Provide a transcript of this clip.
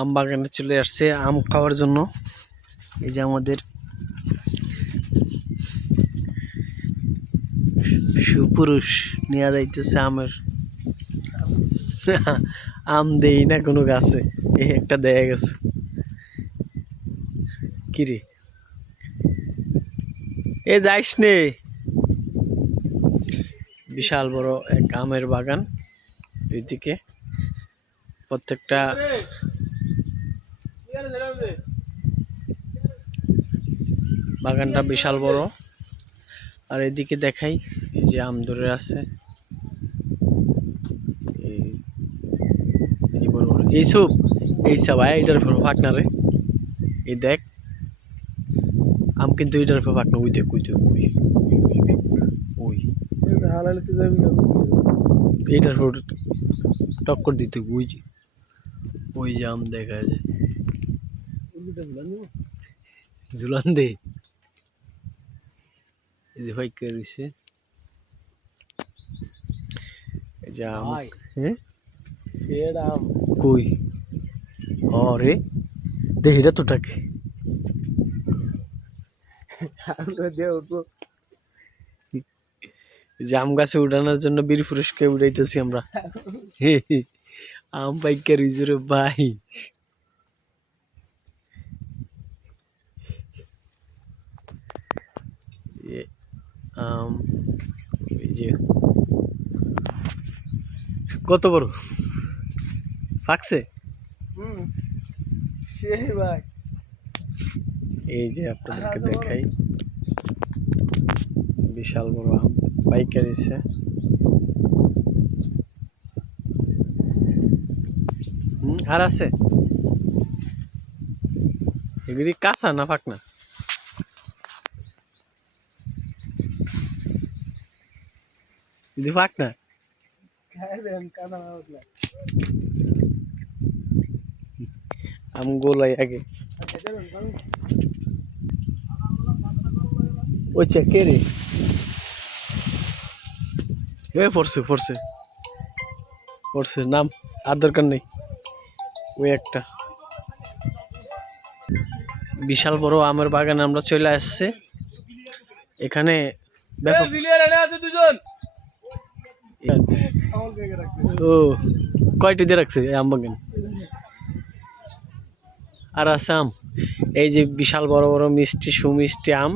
আম বাগানে চলে আসছে আম খাওয়ার জন্য। এই যে আমাদের সুপুরুষ নিয়ে যাইতেছে আমের আম দেই না কোনো গাছে, এই একটা দেয়া গেছে। কিরে এ যাইস নে। বিশাল বড় এক আমের বাগান, এইদিকে প্রত্যেকটা বাগানটা বিশাল বড়। আর এদিকে দেখাই, এই যে আম ধরে আছে, এই যে বড় বড় এইসব ভাই এটার উপর ফাঁকনা রে। এই দেখ আম কিন্তু এটার উপর ফাঁকনা, ওই দেখ ওই দেখ ওই ওই এইটার উপর টক্কর দিতে, ওই যে ওই যে আম দেখা যায় ঝুলান দে। এই যে ভাই কে রয়েছে, এই যে আম। হ্যাঁ আম কই রে দেখ, এটা তো টাকে জাম গাছে উঠানোর জন্য বীর পুরুষকে উঠাইতেছি আমরা। আম পাইকার রিজুরে ভাই। আম এই যে কত বড় পাকছে। ভাই এই যে আপনাদেরকে দেখাই, বিশাল বড় আম পাইকার দিচ্ছে। আর আছে এগুলি কাঁচা না পাকনা? যদি পাকনা আম গোলাই আগে ওই কে রে পড়ছে পড়ছে পড়ছে নাম আর দরকার নেই। ওই একটা বিশাল বড় আমের বাগানে আমরা চলে আসছে। এখানে ও কয়টি দিয়ে রাখছে আম বাগান। আর আছে আম, এই যে বিশাল বড় বড় মিষ্টি সুমিষ্টি আম।